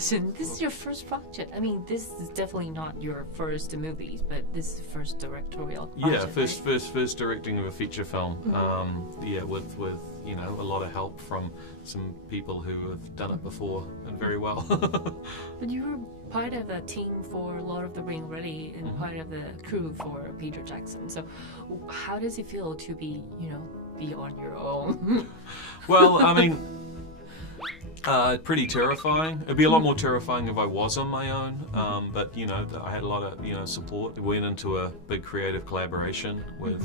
question. This is your first project. I mean, this is definitely not your first movie, but this is the first directorial project. Yeah, first directing of a feature film. Yeah, with you know, a lot of help from some people who have done it before and very well. But you were part of a team for Lord of the Ring already, and part of the crew for Peter Jackson. So, how does it feel to be, you know, be on your own? Well, I mean, pretty terrifying. It'd be a lot more terrifying if I was on my own, but you know, I had a lot of, you know, support. We went into a big creative collaboration with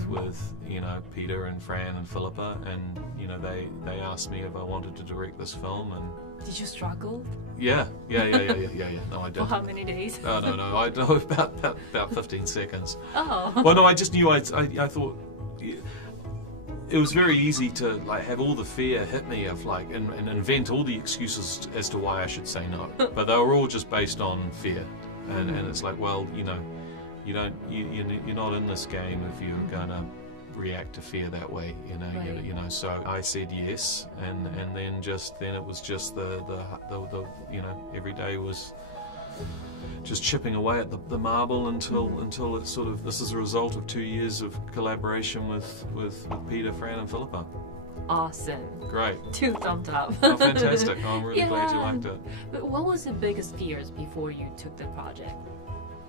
you know, Peter and Fran and Philippa, and you know, they asked me if I wanted to direct this film. And did you struggle? Yeah. No, I did. For how many days? Oh no, I know about 15 seconds. Oh. Well, no, I just knew. I thought. It was very easy to like have all the fear hit me of like and invent all the excuses as to why I should say no, but they were all just based on fear, and it's like, well, you know, you're not in this game if you're gonna react to fear that way, you know. Right. You know, so I said yes, and then it was just the you know, every day was just chipping away at the marble until it's sort of, this is a result of 2 years of collaboration with Peter, Fran and Philippa. Awesome. Great. 2 thumbs up. Oh, fantastic. Oh, I'm really glad you liked it. But what was the biggest fears before you took the project?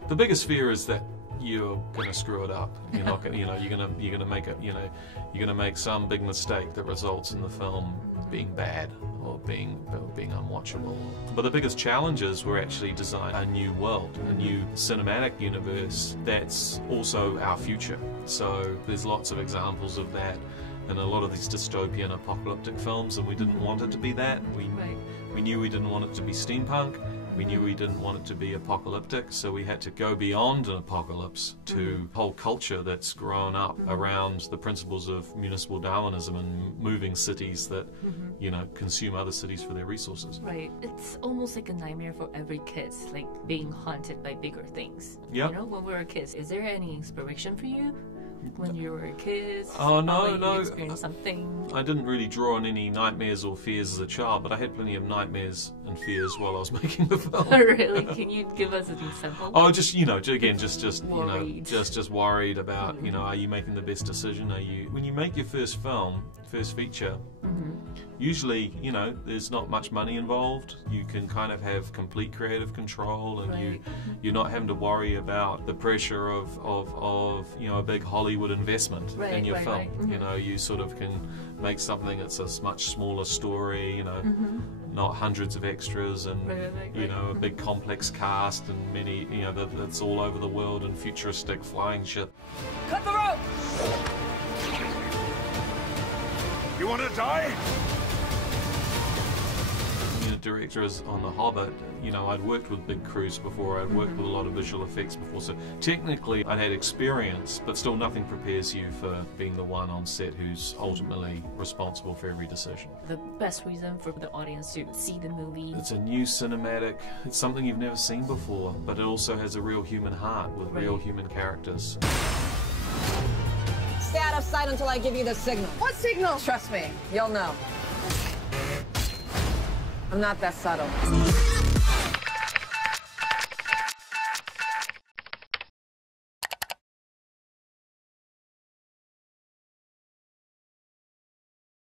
The biggest fear is that you're gonna screw it up. You're not gonna, you know, you're gonna make it, you know, you're gonna make some big mistake that results in the film being bad or being unwatchable. But the biggest challenges were actually design a new world, a new cinematic universe that's also our future. So there's lots of examples of that in a lot of these dystopian apocalyptic films, and we didn't want it to be that. We knew we didn't want it to be steampunk. We knew we didn't want it to be apocalyptic, so we had to go beyond an apocalypse to a whole culture that's grown up around the principles of municipal Darwinism and moving cities that, you know, consume other cities for their resources. Right. It's almost like a nightmare for every kid, like being haunted by bigger things. Yep. You know, when we were kids, is there any inspiration for you? When you were kids? Oh, no. You experienced something? I didn't really draw on any nightmares or fears as a child, but I had plenty of nightmares and fears while I was making the film. Really? Can you give us an example? Oh, just, you know, again, just worried. You know, just worried about, you know, are you making the best decision? Are you, when you make your first film, first feature, usually, you know, there's not much money involved. You can kind of have complete creative control, and you're not having to worry about the pressure of you know, a big Hollywood investment in your film. You know, you sort of can make something that's a much smaller story, you know, not hundreds of extras and you know, a big complex cast and many, you know, that's all over the world and futuristic flying ship. Cut the rope! You want to die? Directors on The Hobbit, you know, I'd worked with big crews before, I'd worked with a lot of visual effects before, so technically I'd had experience, but still nothing prepares you for being the one on set who's ultimately responsible for every decision. The best reason for the audience to see the movie? It's a new cinematic, it's something you've never seen before, but it also has a real human heart with real human characters. Stay out of sight until I give you the signal. What signal? Trust me, you'll know. I'm not that subtle.